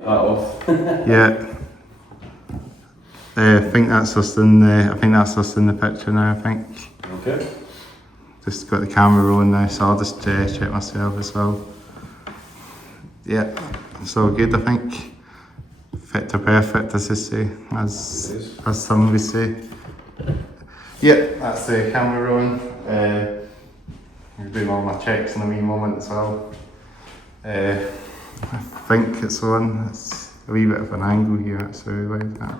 That off. Yeah. I think that's us in the. I think that's us in the picture now. I think. Okay. Just got the camera rolling now, so I'll just check myself as well. Yeah, it's all good. I think. Fit to perfect, as they say, as some would say. Yeah, that's the camera rolling. I'm doing all my checks in a wee moment as well. I think it's on. It's a wee bit of an angle here, actually, like that.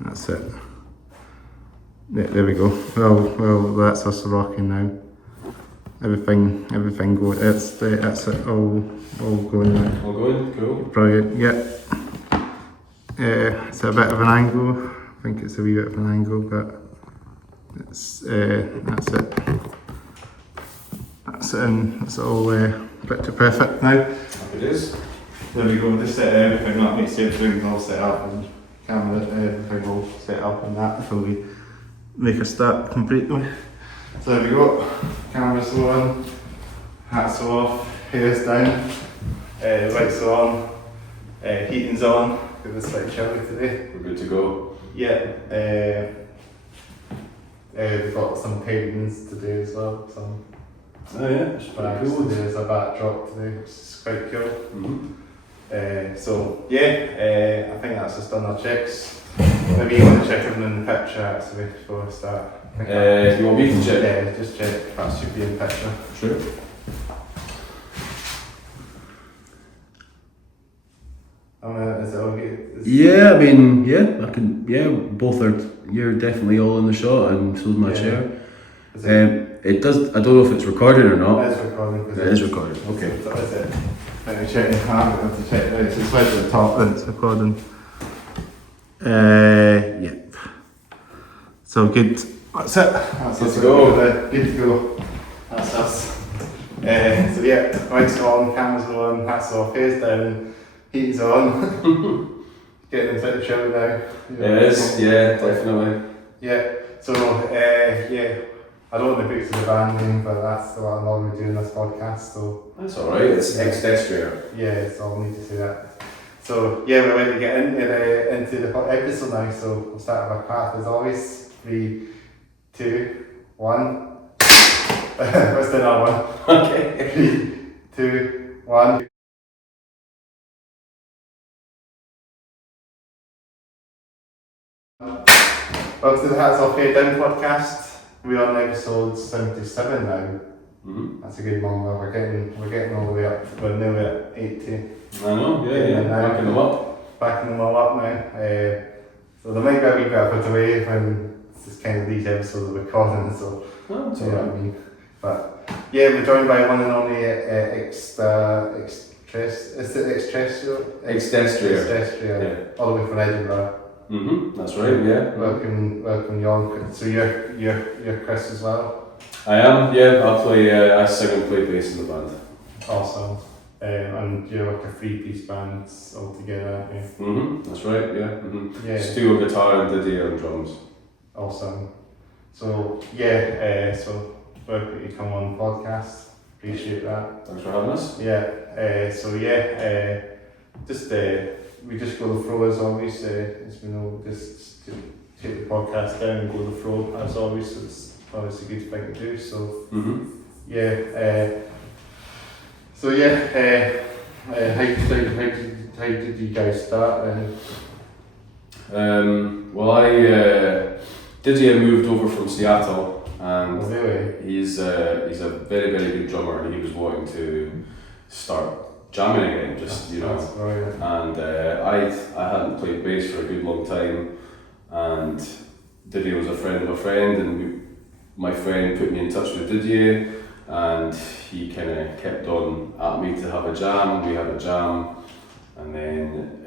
That's it. Yeah, there we go. Well, that's us rocking now. Everything going. That's it. All going now. All going, cool. Brilliant. Yeah. It's a bit of an angle. I think it's a wee bit of an angle, but it's that's it. That's it. And it's all picture perfect now. It is. There we go. Just set everything up. Make sure everything's all set up and camera, everything all set up and that before we make a start completely. So there we go. Camera's on, hats off, hair's down, lights on, heating's on because it's like chilly today. We're good to go. Yeah. We've got some paintings to do as well. Some Oh yeah, it's pretty cool. There's a backdrop today, which is quite cool. Mm-hmm. So yeah, I think that's just done our checks. Maybe you want to check everything in the picture actually before I start. You want me to check? Yeah, just check if that should be in the picture. Sure. Is it all good? Yeah, I mean, yeah, I can. Yeah, both are. You're definitely all in the shot, and so's my chair. It does. I don't know if it's recorded or not. It is recording. It is recorded. Okay. That is it. Let me check the camera. I have to check this. It's right at the top. Then it's recording. Yeah. So good. That's it. That's Good to go. Good to go. That's us. So yeah, lights on, cameras on, hats off, hair's down, heating's on. Getting into the show now. It is. Yeah, definitely. Yeah. So yeah. I don't want to put to the band name, but that's what I'm normally doing this podcast. So That's all right. It's Exdestrier. yeah, so I'll need to say that. So yeah, we're ready to get into the episode now. So we'll start with our path as always. 3, 2, 1. Let's do that one. Okay. 3, 2, 1. Welcome to the Hats Off Here Down podcast. We're on episode 77 now. Mm-hmm. That's a good number. We're getting all the way up. We're nearly at 80. I know. Yeah. Backing them up. Backing them all up now. So there might be a wee bit of a delay when it's kind of these episodes are recording. So That's you know all what I right. mean. But yeah, we're joined by one and only Exdestrier. Exdestrier. Yeah. All the way from Edinburgh. Mm-hmm. That's right. Yeah. Welcome, Jon. So you're Chris as well. I am. Yeah. I sing and play bass in the band. Awesome. And you're like a 3-piece band all together, aren't you? Mm-hmm. That's right. Yeah. Mm-hmm. Yeah. Stu on guitar and Diddy on drums. Awesome. So yeah, so glad that you come on the podcast. Appreciate that. Thanks for having us. Yeah. So yeah, just we just go the flow as always. As we know, just to take the podcast down and go the flow as always. So it's always a good thing to do. So yeah. So yeah. How did you guys start then? Well, Didier moved over from Seattle, and Oh, really? he's a very, very good drummer, and he was wanting to start jamming again, just That's brilliant. And I hadn't played bass for a good long time, and Didier was a friend of a friend, and my friend put me in touch with Didier, and he kind of kept on at me to have a jam. We had a jam, and then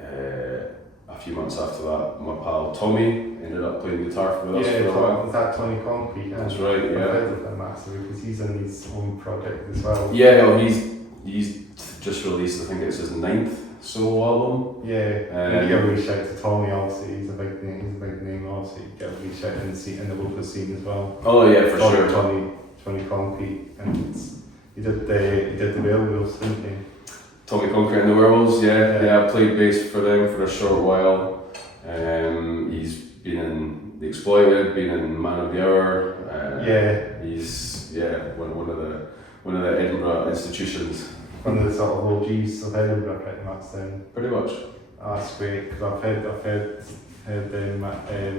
a few months after that, my pal Tommy ended up playing guitar with us for a while. Was that Tony Concrete? That's right, yeah. I've heard of him massively because he's on his own project as well. Yeah, well, he's just released, I think it's his 9th solo album. Yeah, you give a wee shout to Tommy, obviously, he's a big name, obviously, you give a wee shout in the local scene as well. Oh yeah, for sure. Tony Concrete, and He did the werewolves, didn't he? Tommy Concrete and the Werewolves, yeah. I played bass for them for a short while. He's been in The Exploited, been in Man of the Hour. He's one of the Edinburgh institutions. One of the sort of OGs of Edinburgh, pretty much. Then. Pretty much. Oh, that's great because I've heard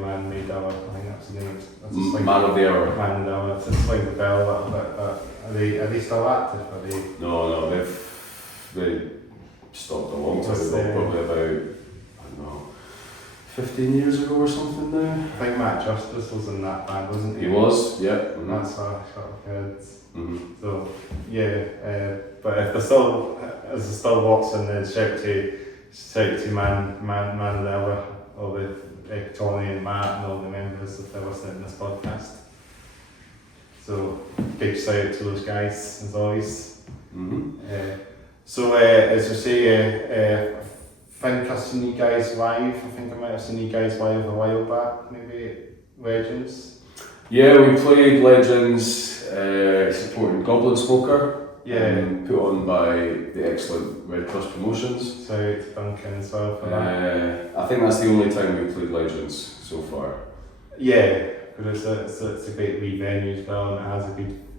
Man Made Hour. I think that's the name. Man of the Hour. Man of the Hour. It's just like the bell a little bit. But are they still active? Are they? No, they stopped a long time ago. Probably about, I don't know, 15 years ago or something now. I think Matt Justice was in that band, wasn't he? He was, yeah. Mm-hmm. That's what I sort of heard. Mm-hmm. So but if they're still watching, then shout to Man Lever or with Tony and Matt and all the members if they're listening to this podcast. So big shout out to those guys as always. Mm-hmm. So as you say, I think I've seen you guys live. I think I might have seen you guys live a while back, maybe Legends. Yeah, we played Legends, supporting Goblin Smoker. Put on by the excellent Red Crust Promotions. So to Duncan as well for that. I think that's the only time we played Legends so far. Yeah, because it's a great wee venue as well, and it has a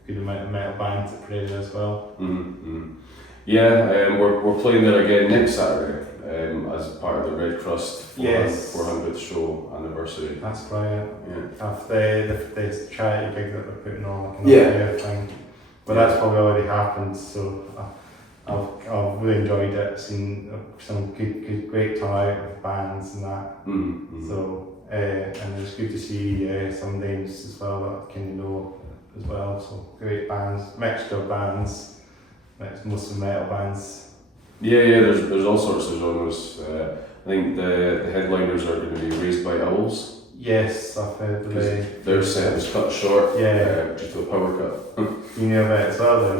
good amount of metal bands that play there as well. Mm-hmm. Yeah, we're playing there again next Saturday as part of the Red Crust 400th show anniversary. That's brilliant. Yeah. After the charity gig that they're putting on, like another thing. But that's probably already happened, so I've really enjoyed it, seen some great turnout of bands and that. Mm-hmm. So, and it's good to see some names as well that I can know as well. So, great bands, mixture of bands, mostly metal bands. Yeah, there's all sorts of genres. I think the headliners are going to be Raised by Owls. Yes, I've heard their set was cut short due to a power cut. You knew about it as well then?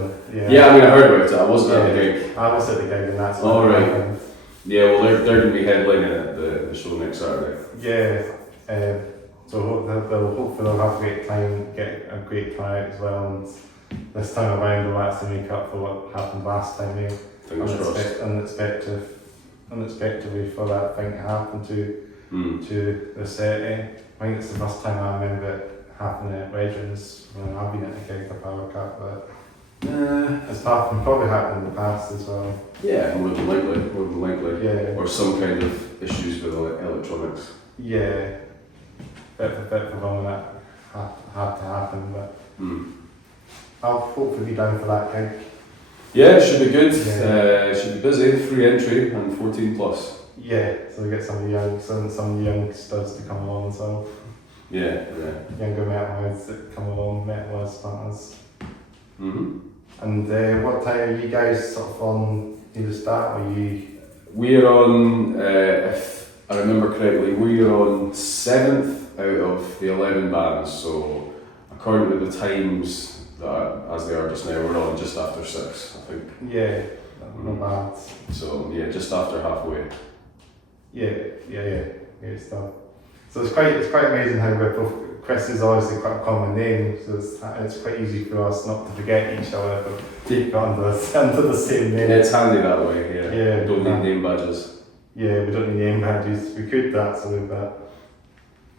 Yeah, I mean I heard about it, I wasn't at the gig. I was at the gig and that's what right. Happened. Yeah, well they're going to be headlining at the show next Saturday. Yeah, so hopefully they'll have a great time, get a great turnout as well, and this time around they'll actually make up for what happened last time. Unexpectedly for that thing to happen to the setting. I think it's the first time I remember it happening at Legends when I've been at a gig, the power cut, but it's probably happened in the past as well. Yeah, more than likely. Yeah. Or some kind of issues with electronics. Yeah. Bit for long that had to happen, but I'll hopefully be down for that gig. Yeah, it should be good. Yeah. It should be busy, free entry and 14 plus. Yeah, so we get some of the youngsters to come along as well. Yeah. Younger metalheads that come along, metalheads, punters. Mm-hmm. And what time are you guys sort of on either start or you? We are on, if I remember correctly, we are on 7th out of the 11 bands, so according to the times that as they are just now, we're on just after 6, I think. Yeah, not bad. So yeah, just after halfway. Yeah, great stuff. So it's quite amazing how we're both. Chris is obviously quite a common name, so it's quite easy for us not to forget each other, but we got under the same name. It's handy that way. Yeah. We don't need name badges. Yeah, we don't need name badges. We could actually, but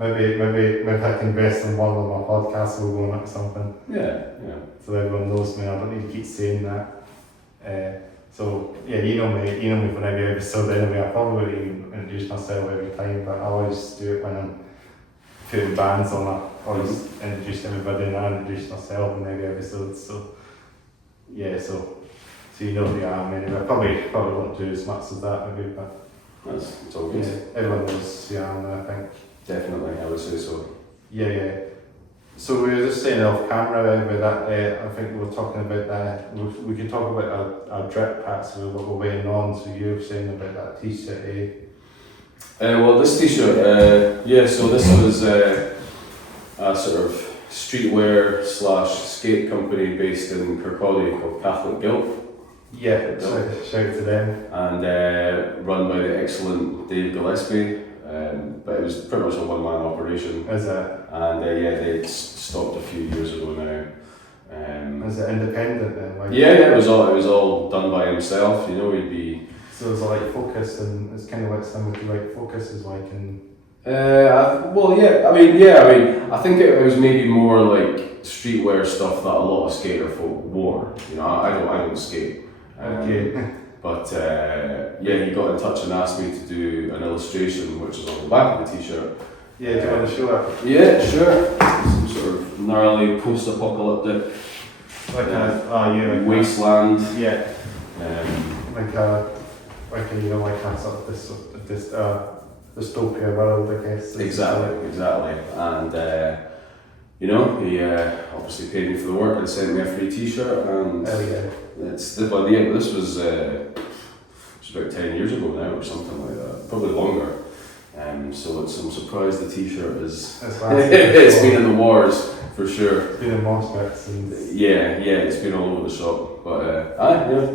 maybe I can invest in one of my podcasts logo or something. Yeah. So everyone knows me. I don't need to keep saying that. So yeah, you know me from every episode anyway. I probably wouldn't even introduce myself every time, but I always do it when I'm putting bands on. I always introduce everybody and I introduce myself in every episode. So yeah, so you know who I am anyway. I probably won't do as much as that maybe, but it's all good. Yeah, everyone knows who I am, I think. Definitely, I would say so. Yeah. So we were just saying off camera about that, I think we were talking about that, we could talk about our drip packs with what we're weighing on, so you were saying about that t-shirt, Well, this t-shirt, so this was a sort of streetwear / skate company based in Kirkcaldy called Catholic Guilt. Yeah, shout out to them. And run by the excellent Dave Gillespie. But it was pretty much a one-man operation. Is it? And they stopped a few years ago now. Is it independent then? Like, yeah, it was all done by himself. You know, he'd be. So it's like Focus, and it's kind of like similar to like Focus is like in. I think it was maybe more like streetwear stuff that a lot of skater folk wore. You know, I don't skate. Okay. But he got in touch and asked me to do an illustration, which is on the back of the t-shirt. Yeah, do you want to show it? Yeah, sure. Some sort of gnarly post-apocalyptic like wasteland. Yeah. Um, like a sort of this dystopia world, I guess. exactly. And he obviously paid me for the work and sent me a free t-shirt, and this was about 10 years ago now or something like that, probably longer. So I'm surprised the t-shirt is it's been in the wars for sure. It's been in Mospets and it's been all over the shop. But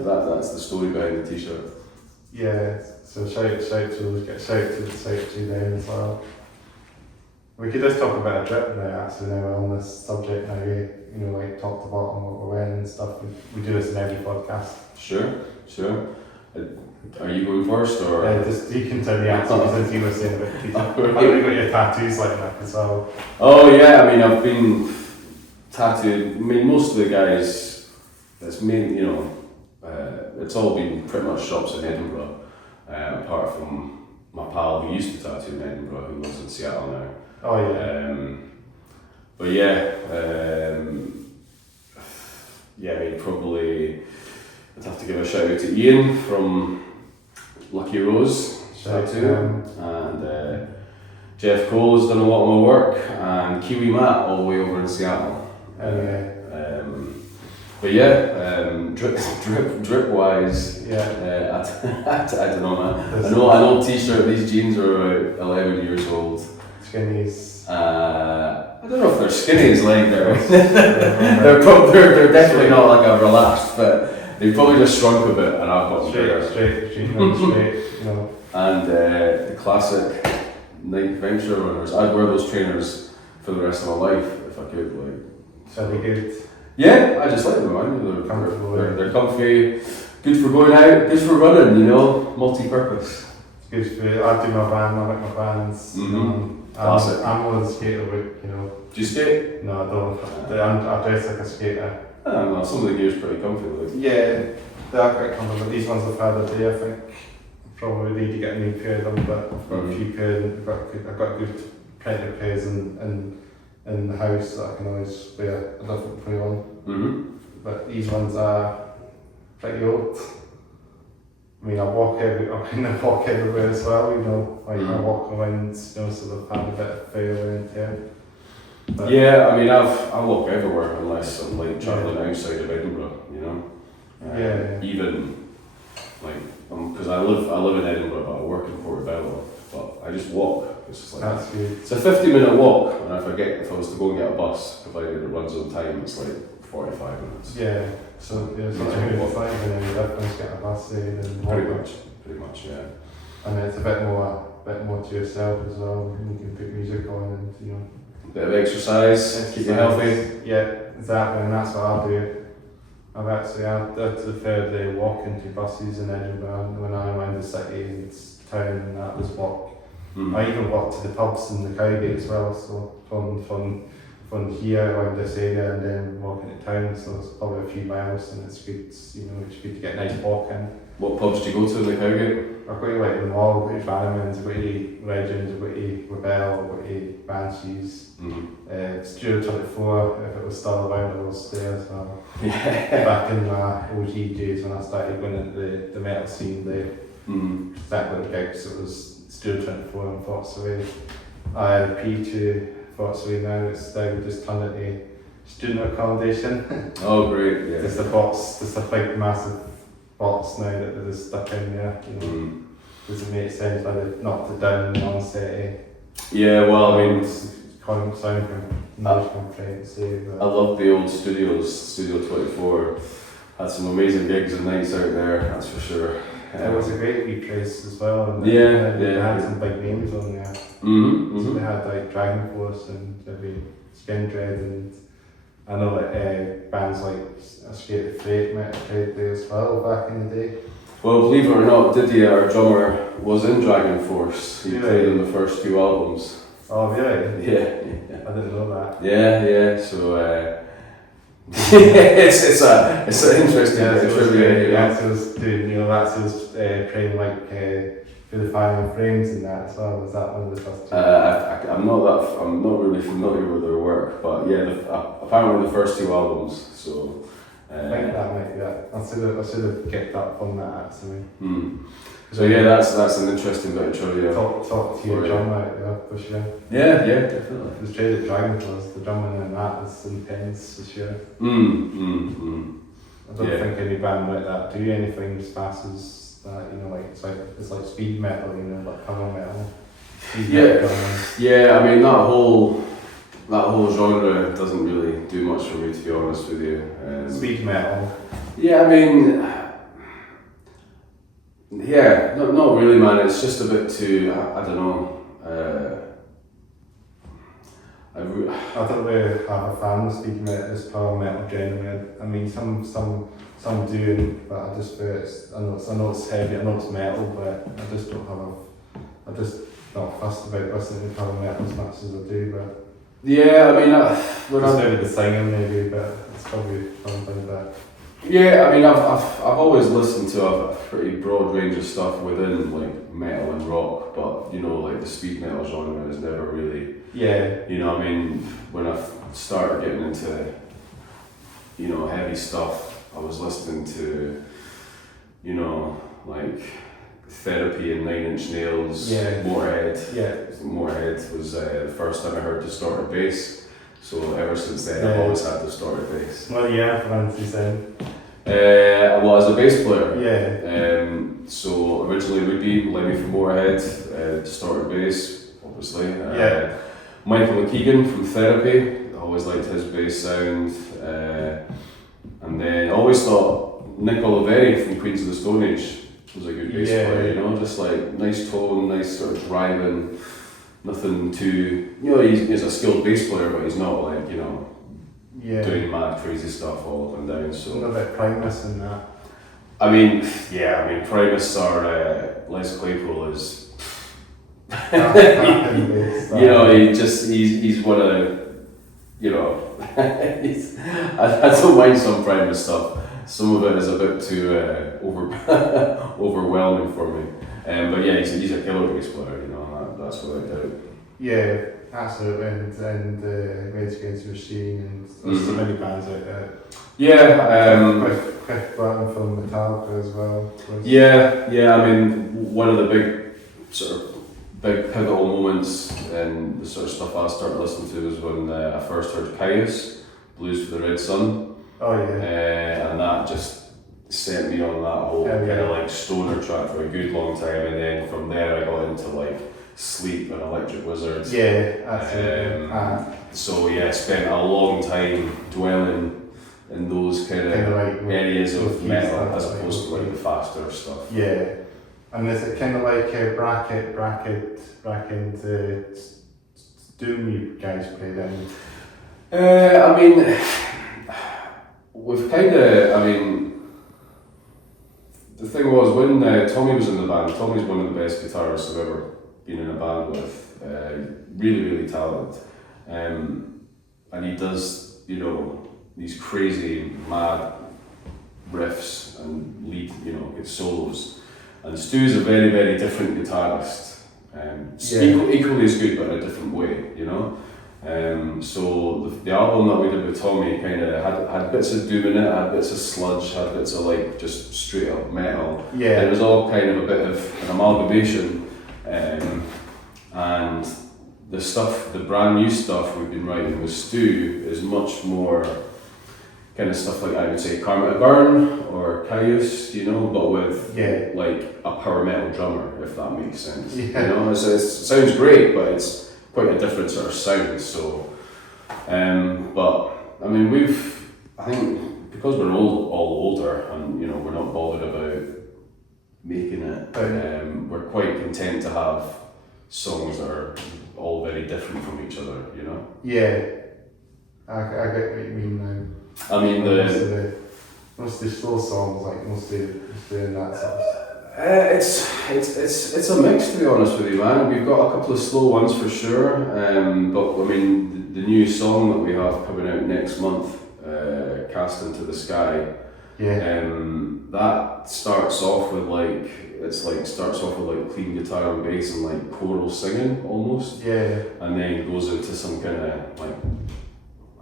that's the story behind the t-shirt. Yeah, so shout to them as well. We could just talk about a drip now, actually, now on this subject now, like top to bottom, what we're wearing and stuff. We do this in every podcast. Sure. Are you going first, or? Just you can tell me actually, since you were saying about t-shirt. I know you got your tattoos like that as well. Oh yeah, I mean, I've been tattooed. I mean, most of the guys, it's mainly, it's all been pretty much shops in Edinburgh, apart from my pal who used to tattoo in Edinburgh, who lives in Seattle now. Oh yeah. I mean, probably I'd have to give a shout out to Ian from Lucky Rose Tattoo, and Jeff Cole has done a lot of my work, and Kiwi Matt all the way over in Seattle. Drip wise, I don't know, man. I know t-shirt. These jeans are about 11 years old. Skinnies. I don't know if they're skinnies, like they're definitely not like a relaxed fit. They've probably just shrunk a bit, and I've got straight. And the classic Nike Venture runners. I'd wear those trainers for the rest of my life if I could. Very good. Yeah, I just like them, man. They're comfortable. They're comfy, good for going out, good for running. multi-purpose. It's good for. I do my band. I like my bands. Classic. I'm more the skater, but Do you skate? No, I don't. I dress like a skater. Some of the gear's pretty comfy. Yeah, they are quite comfortable. These ones I've had a day, I think. Probably need to get a new pair of them, but I've got a few pairs. I've got good plenty of pairs in the house that I can always wear a different pair on. But these ones are pretty old. I mean, I walk everywhere as well. I walk around, so they've had a bit of failure in there. I walk everywhere unless I'm travelling outside of Edinburgh. Even because I live in Edinburgh, but I work in Portobello. But I just walk. It's just that's good. It's a 50-minute walk, and if I was to go and get a bus, provided it runs on time, it's 45 minutes. Yeah. So it's not even any difference get a bus there than Pretty much, yeah. And it's a bit more to yourself as well. You can put music on and a bit of exercise, keep you healthy. Yeah, exactly, and that's what I do. I prefer the walking to buses in Edinburgh when I'm around the city and town, and that was walk. I even walk to the pubs in the Cowgate as well, so from here around this area and then walking to town, so it's probably a few miles, and it's good, it's good to get a nice walk in. What pubs do you go to in the Cowgate? I've got to them all, I've got Bannerman's, I've got Legends, I've got Rebel, I've got Banshees, Studio 24, if it was still around, I was there as well. Back in my OG days when I started going into the metal scene there, exactly the gigs, it was Studio 24 and Foxaway. I had a P2 Foxaway now, it's now just turned into student accommodation. Oh great, yeah. Just a big massive box now that they just stuck in there. Does it make sense why they knocked it down on set? Yeah, well, I mean, sound complaints. I love the old studios. Studio 24 had some amazing gigs and nights out there, that's for sure. It was a great wee place as well. And they had some big names on there. So they had Dragon Force and maybe Skin Dread and I know that bands like Escape the Fate might have played there as well back in the day. Well, believe it or not, Didier, our drummer, was in Dragon Force. He Really? played on the first 2 albums. Oh really? Yeah. I didn't know that. Yeah. So it's an interesting bit of trivia. That's was doing, that's was playing like for the Final Frames and that as well. Was that one of the first two? I'm not really familiar with their work, but yeah, apparently the first 2 albums. So. I think that might be that. I should have kept up on that actually. So yeah, that's an interesting bit of trivia. Talk to your drummer, for sure. Yeah, definitely. It was played at Dragon Force, the drumming and that was intense for sure. I don't think any band like that do anything as fast as that, it's like speed metal, like power metal. Yeah, I mean that whole genre doesn't really do much for me, to be honest with you. Speed metal. Yeah, I mean, not really, man. It's just a bit too. I don't know. I don't really have a fan of speed metal, this power metal generally. I mean, some do, but I just feel I know it's heavy, I know it's metal, but I just don't have I'm just not fussed about listening to power metal as much as I do, but. Yeah, I mean, it's maybe the singing maybe, but it's probably something that. Yeah, I mean, I've always listened to a pretty broad range of stuff within like metal and rock, but like the speed metal genre is never really. Yeah. I mean, when I started getting into, heavy stuff, I was listening to, like Therapy and 9 Inch Nails, Motorhead. Yeah. Motorhead was the first time I heard distorted bass. So ever since then, I've always had distorted bass. Well, what did you say? Well, as a bass player. Yeah. So originally it would be Lemmy from Motorhead, distorted bass, obviously. Michael McKeegan from Therapy. I always liked his bass sound. And then I always thought Nick Oliveri from Queens of the Stone Age was a good bass player, just like nice tone, nice sort of driving, nothing too, he's a skilled bass player, but he's not like, doing mad crazy stuff all up and down. So a bit Primus and that. I mean, Primus or Les Claypool is, he's one of the, he's, I don't mind some Primus stuff. Some of it is a bit too overwhelming for me. But yeah, he's a killer bass player, that's without doubt. Yeah, absolutely. And Rage Against the Machine, and there's so many bands out there. Yeah. Cliff Burton from Metallica as well. Yeah, I mean, one of the big pivotal moments and the sort of stuff I started listening to was when I first heard Caius, Blues for the Red Sun. Oh yeah. And that just sent me on that whole kind of like stoner track for a good long time, and then from there I got into like Sleep and Electric Wizard. Yeah, absolutely. So yeah, spent a long time dwelling in those kind of areas of metal as opposed to like the faster stuff. Yeah. And is it kind of like bracket Doom you guys played in? I mean, we've the thing was when Tommy was in the band, Tommy's one of the best guitarists I've ever been in a band with, really, really talented. And he does, these crazy, mad riffs and lead, his solos. And Stu's a very, very different guitarist. Equally as good, but in a different way, So the album that we did with Tommy kind of had bits of doom in it, had bits of sludge, had bits of like just straight up metal. Yeah. It was all kind of a bit of an amalgamation, and the brand new stuff we've been writing with Stu is much more kind of stuff like I would say Karma to Burn or Caius, but with like a power metal drummer, if that makes sense. Yeah. It sounds great, but it's quite a different sort of sound. So, but I mean, I think because we're all older and we're not bothered about making it, we're quite content to have songs that are all very different from each other. Yeah. I get what you mean now. I mean, most of the slow songs, like mostly in that sort of stuff. it's a mix, to be honest with you, man. We've got a couple of slow ones for sure, but I mean the new song that we have coming out next month, Cast Into the Sky. Yeah. That starts off with clean guitar and bass and like choral singing almost. Yeah. And then goes into some kind of like,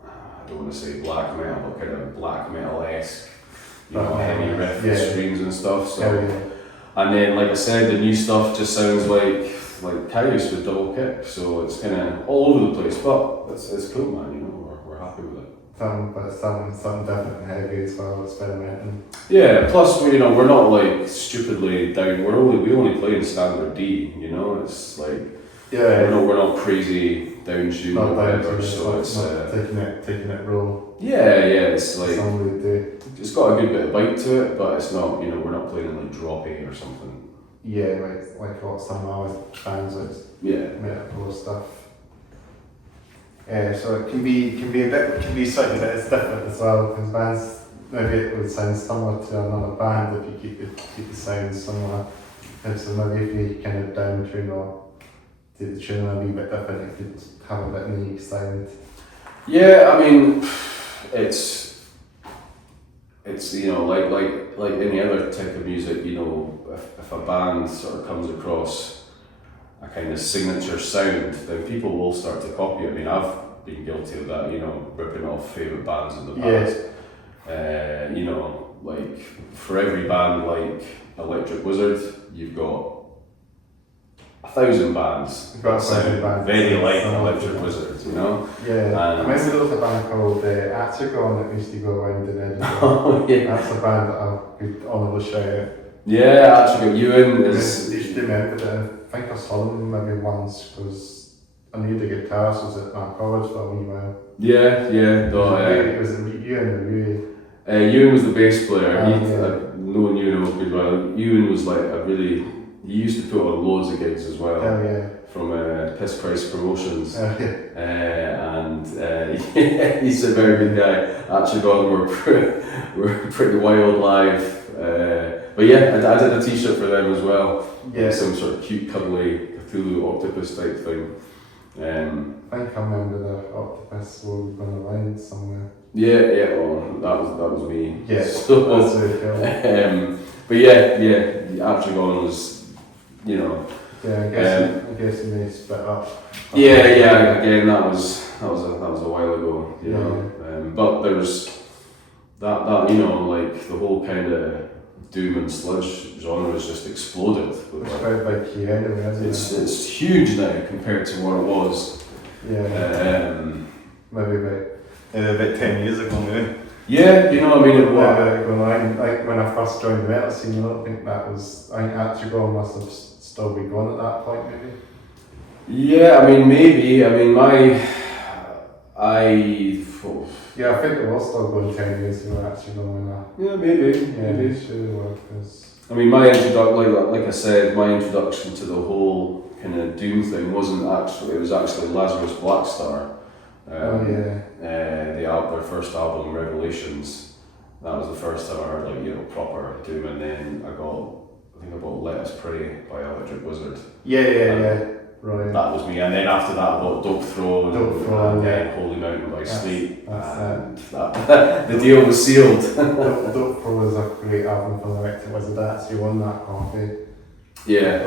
I don't want to say black metal, but kind of black metal-esque, heavy riff and strings and stuff. So, and then like I said, the new stuff just sounds like Caius with double kick. So it's kind of all over the place, but it's cool, man. We're happy with it. Something different and heavy as well, experimenting. Yeah, plus we're not like stupidly down. We only play in standard D. It's like we're not crazy down tuned or whatever. So it's taking it raw. Yeah, it's like do. It's got a good bit of bite to it, but it's not. We're not playing like drop A or something. Yeah, like what some other bands with metalcore stuff. So it can be slightly bit different as well, because bands maybe it would sound similar to another band if you keep the sound similar. And so maybe if you kind of down tune or do the tune a wee bit different, it could have a bit unique sound. Yeah, I mean, it's like any other type of music. If a band sort of comes across a kind of signature sound, then people will start to copy it. I mean, I've been guilty of that, ripping off favourite bands in the past. Like for every band like Electric Wizard, you've got 1,000 bands that sound very like Electric Wizard, Yeah, and I remember there was a band called Atragon that used to go around in Edinburgh. Oh, yeah. That's a band that I could honourably shout out. Yeah, Atragon. Ewan is... I used to remember that. I think I saw them maybe once because I knew the guitarist was at my college for a wee while. Yeah. It was Ewan or Rui. Ewan was the bass player. I've known Ewan a good while. Ewan was he used to put on loads of gigs as well. Hell yeah. From Piss Price Promotions. Oh yeah. And he's a very good guy. Atragon were pretty wild live. But yeah, I did a t-shirt for them as well. Yeah. Some sort of cute, cuddly Cthulhu octopus type thing. I think I remember the octopus was on the line somewhere. Yeah, well, that was me. Yeah, so, that's really cool. But yeah, Atragon was, Yeah, I guess they split up. Yeah, again, that was a while ago, but there's that like the whole kind of doom and sludge genre has just exploded. It's quite big key anyway, isn't it? It's huge now compared to what it was. Yeah. Maybe about 10 years ago now. Yeah, it was. Like when I first joined the metal scene, I don't think that was. I think Atragon must have still been going at that point, maybe. Yeah, I mean maybe. I mean Yeah, I think it was still going 10 years ago. Atragon. Yeah, maybe. Maybe sure. I mean, my introduction, like I said, my introduction to the whole kind of doom thing wasn't actually. It was actually Lazarus Blackstar. Their first album, Revelations. That was the first time I heard proper doom, and then I think I bought Let Us Pray by Electric Wizard. Yeah. Right. That was me, and then after that I bought Dope Throne, and then Holy Mountain by Sleep, and the deal was sealed. Dope Throne was a great album for Electric Wizard. I actually won that copy. Yeah.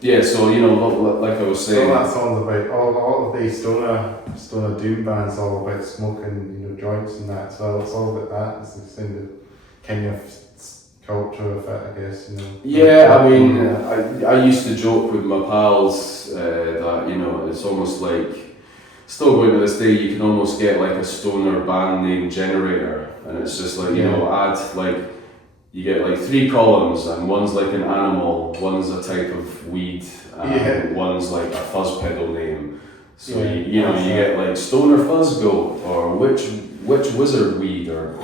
Yeah, so like I was saying. All that song's about all of these stoner doom bands, all about smoking, joints and that. So it's all about that. It's the same kind of culture of it, I guess. Yeah, I mean, I used to joke with my pals that it's almost like, still going to this day, you can almost get like a stoner band name generator, and it's just like add like. You get like 3 columns, and one's like an animal, one's a type of weed, and one's like a fuzz pedal name. So you get like Stoner Fuzz Goat, or which wizard weed, or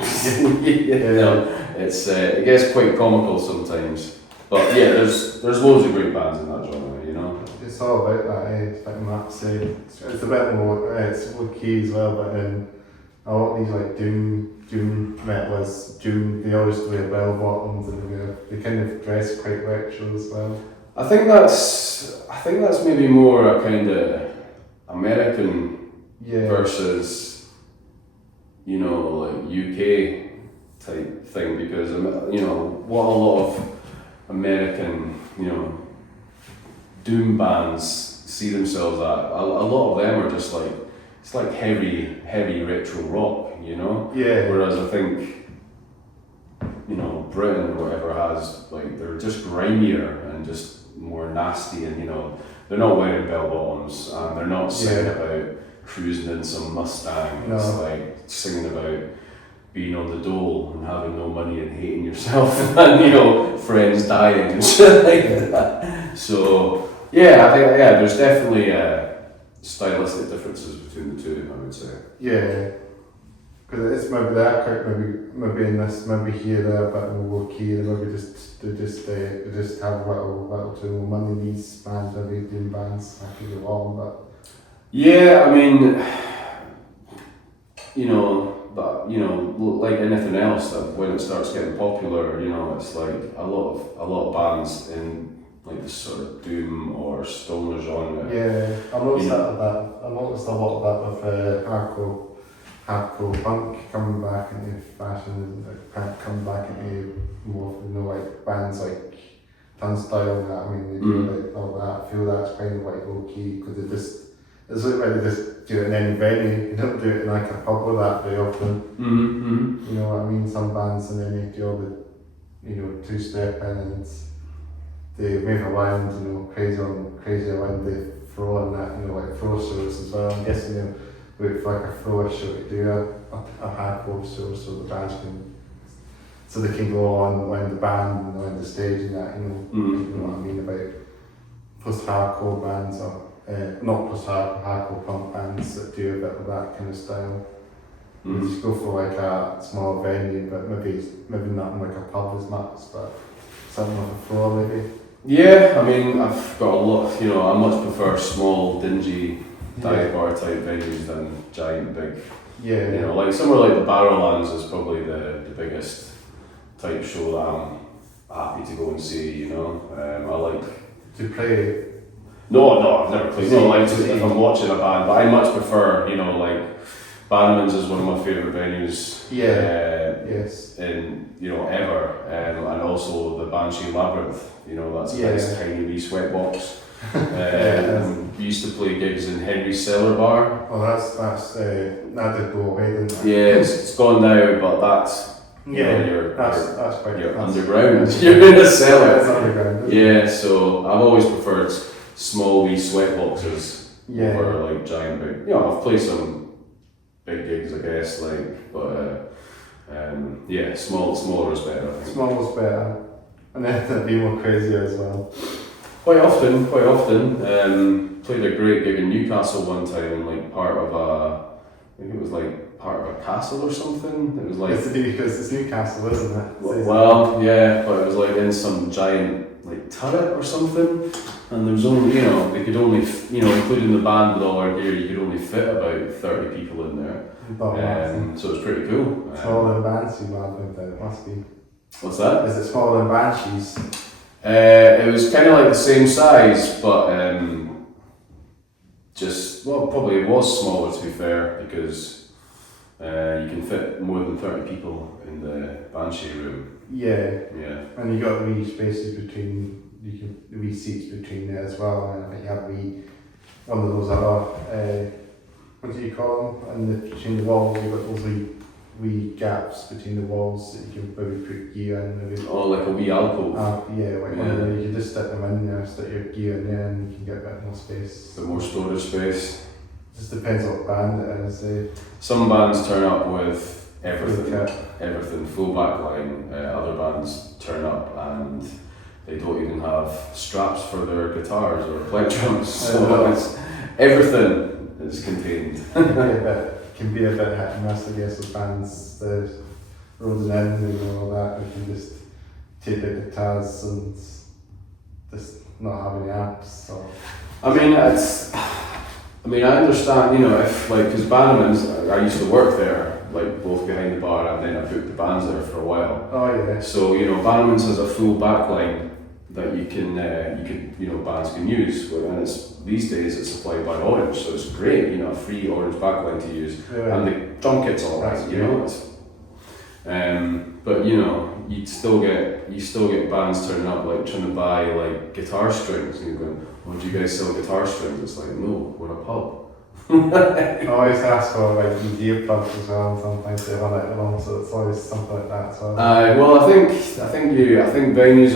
it's it gets quite comical sometimes. But yeah, there's loads of great bands in that genre, It's all about that. Like Matt said, it's a bit more. It's low key as well, but then a lot of these like doom metalists, they always wear bell bottoms and they kind of dress quite retro as well. I think that's maybe more a kind of American versus, you know, like UK type thing, because, you know, what a lot of American, you know, doom bands see themselves at, a lot of them are just like, it's like heavy retro rock, you know? Yeah. Whereas I think, you know, Britain or whatever has, like, they're just grimier and just more nasty, and, you know, they're not wearing bell bottoms and they're not singing about cruising in some Mustang. No. It's like singing about being on the dole and having no money and hating yourself and, you know, friends dying and shit like that. So, yeah, I think, there's definitely stylistic differences between the two, I would say. Yeah, because it's maybe that quick, maybe in this, maybe here they're a bit more low key, and maybe they just have little too more money. These bands, maybe doing bands, I could go on, but yeah, I mean, you know, but you know, like anything else, that when it starts getting popular, you know, it's like a lot of bands in like this sort of doom or stoner genre. yeah, I noticed I noticed a lot of that with hardcore punk coming back into fashion, like punk coming back into more, you know, like bands like Turnstile and that. I mean, they do like all that. I feel that's kind of like low key, because it's like they just do it in any venue. You don't do it in like a pub or that very often. Mm-hmm. You know what I mean? Some bands, and then they do all the, you know, two-step in, and they move around, you know, crazy around the throw and that, you know, like throw shows as well. I'm guessing they'll wait for like a thrower show to do a hardcore show, so the bands can go on around the band and around the stage and that, you know, you know what I mean about post-hardcore bands, or not post-hardcore punk bands that do a bit of that kind of style. You just go for like a small venue, but maybe not in like a pub as much, but something like a floor maybe. Yeah, I mean, I've got a lot, you know, I much prefer small, dingy, dive bar type venues than giant, big. Yeah. You know, like somewhere like the Barrowlands is probably the biggest type show that I'm happy to go and see, you know. I like to play. No, I've never played. No, like if I'm watching a band, but I much prefer, you know, like Bannerman's is one of my favourite venues. Yes. In, you know, ever, and also the Banshee Labyrinth. You know, that's a nice tiny wee sweatbox. We used to play gigs in Henry's Cellar Bar. Oh, that did go away, didn't it? Yeah, it's gone now, but that's that's quite. You're underground. You're in a cellar. It's underground. Yeah, so I've always preferred small wee sweatboxes over like giant big. You know, I've played some big gigs, I guess, like, but smaller is better, I think. Small is better, and then it'd be more crazier as well. Quite often. Played a great gig in Newcastle one time, and like part of I think it was like part of a castle or something. It was like because it's Newcastle, isn't it? Well, yeah, but it was like in some giant like turret or something, and there was only, you know, they could only, you know, including the band with all our gear, you could only fit about 30 people in there. So it was pretty cool. Smaller than Banshees, it must be. What's that? Is it smaller than Banshees? It was kind of like the same size, but probably it was smaller, to be fair, because you can fit more than 30 people in the Banshee room. Yeah. Yeah. And you got wee spaces between, the wee seats between there as well, and I think you have one of those other, what do you call them? Between the walls, you've got those wee gaps between the walls that you can maybe put gear in. Maybe. Oh, like a wee alcove. You can just stick them in there, stick your gear in there, and you can get a bit more space. A bit more storage space. Just depends what band it is. Some bands turn up with everything, full backline. Other bands turn up and they don't even have straps for their guitars or plectrums. So it's everything is contained. Can be a bit hit and miss, I guess, with bands that rolling in and all that. We can just take the guitars and just not have any amps. So. I understand, you know, if like, because Bannerman's, I used to work there, like both behind the bar, and then I booked the bands there for a while. Oh yeah. So Bannerman's has a full backline that you can bands can use, and it's these days it's supplied by Orange, so it's great. A free Orange backline to use, and the drum kit's all right. But you still get bands turning up like trying to buy like guitar strings, and you're going, "Oh, do you guys sell guitar strings?" It's like, no, we're a pub. I always ask for like earplugs as well, and sometimes they run out of them, so it's always something like that as well. Well, I think venues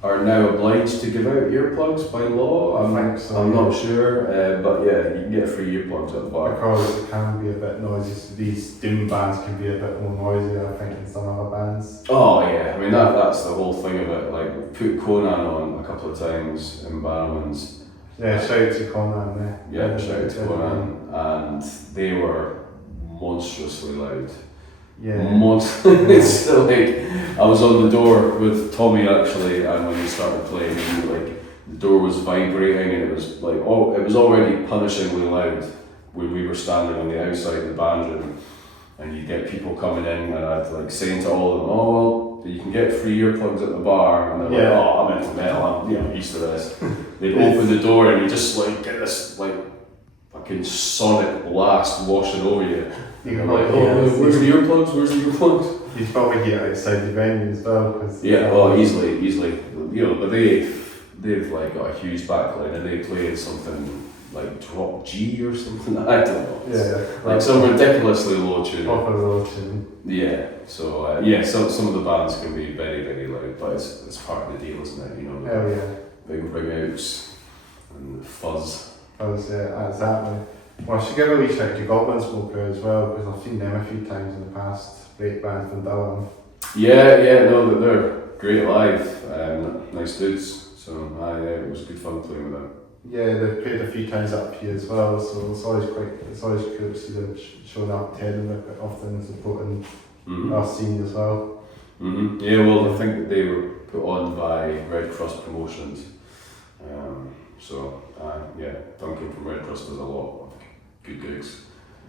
are now obliged to give out earplugs by law. I'm not sure, but yeah, you can get free earplugs at the bar. Because it can be a bit noisy, so these doom bands can be a bit more noisy, I think, than some other bands. Oh yeah, I mean that's the whole thing of it. Like, we put Conan on a couple of times in Barrowman's. Yeah, shout out to Conan there. Yeah, shout out to Conan, and they were monstrously loud. Yeah. It's still like, I was on the door with Tommy actually, and when he started playing, like the door was vibrating, and it was like, it was already punishingly loud when we were standing on the outside of the band room, and you get people coming in, and I'd like saying to all of them, "Oh well, you can get free earplugs at the bar," and they're like, "Oh, I'm into metal, I'm used to this." They'd open the door and you just like get this like fucking sonic blast washing over you. You're like, where's the earplugs? Where's the earplugs? You'd probably hear it outside the venue as well. Easily. But they've like got a huge backline, and they play something like Drop G or something. I don't know. Like some ridiculously low tune. Proper low tune. Yeah. So some of the bands can be very, very loud, but it's part of the deal, isn't it? Hell yeah. Big ring outs and fuzz. Yeah, exactly. Well, I should give a wee shout to Goblin Smoker as well, because I've seen them a few times in the past. Great band from Durham. They're great live. Nice dudes. So it was good fun playing with them. Yeah, they've played a few times up here as well, so it's always cool to see them showing up to Edinburgh quite often and supporting our scene as well. Mm-hmm. Yeah, well, I think that they were put on by Red Crust Promotions. Duncan from Red Crust does a lot of good gigs.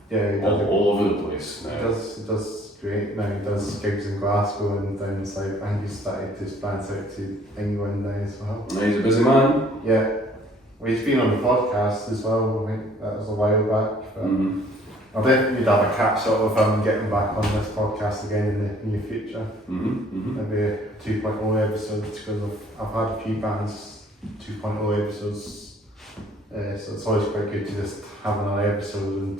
Yeah, all over the place now. He does great now. He does gigs in Glasgow and down south, and he's started to branch out to England now as well. He's a busy man. Yeah. Well, he's been on the podcast as well. I think that was a while back. But I'll definitely have a catch up with him getting back on this podcast again in the near future. Maybe a 2.0 episode, because I've had a few bands 2.0 episodes. So it's always quite good to just have another episode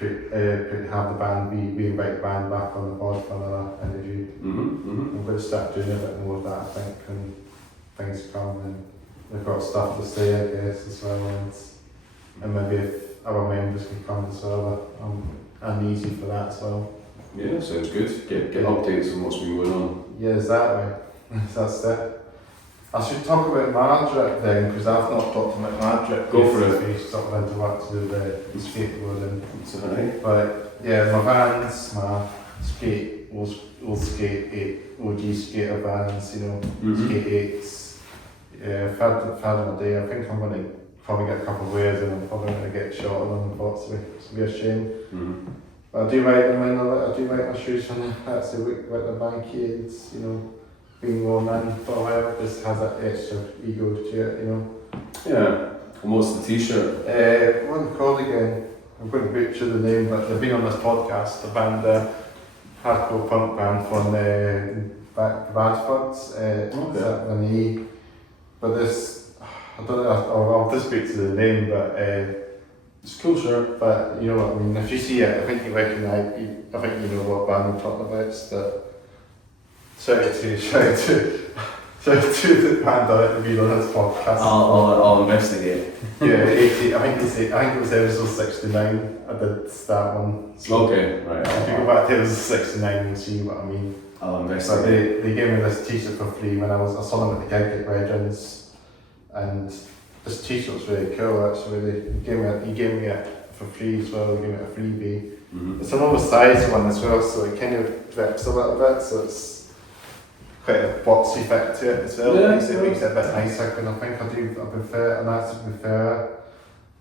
and have the band, we invite the band back on the pod for another interview. I'm going to start doing a bit more of that, I think, when things come and we've got stuff to say, I guess, as well, and maybe if other members can come as well, I'm easy for that as well. Yeah, sounds good. Get updates on what's been going on. Yeah, exactly. That's it. I should talk about Margaret then, because I've not talked about Margaret. Go for it. She's sort of into what to do with the skateboarding. It's alright. But yeah, my vans, my old skate 8 OG skater vans, skate 8s. Yeah, I've had my day. I think I'm going to probably get a couple of wears and I'm probably going to get shot on them, unfortunately. It's going to be a shame. But I do write them in, I do write my shoes on that's the week with the my kids, being more man for a while, just has that extra ego to it, Yeah. And what's the t-shirt? What are they called again? I'm going to butcher the name, but they've been on this podcast, the band, hardcore punk band from Bradford's, an E. But this, I don't know, I'll just butcher the name, but it's a cool shirt. But you know what I mean, if you see it, I think you recognise, I think you know what band we're talking about. It's the shout out to the band that have been on this podcast. I'll investigate. Yeah, 80, I think it was episode 69. I did that one. So okay, right. If you go back to episode 69, you'll see what I mean. I'll investigate. But they gave me this t-shirt for free when I saw them at the gig at Regents, and this t-shirt was really cool actually. He gave me it for free as well. He gave me a freebie. It's an oversized one as well, so it kind of drips a little bit, so it's quite a boxy fit to it as well. It makes it a bit nicer, and I think I prefer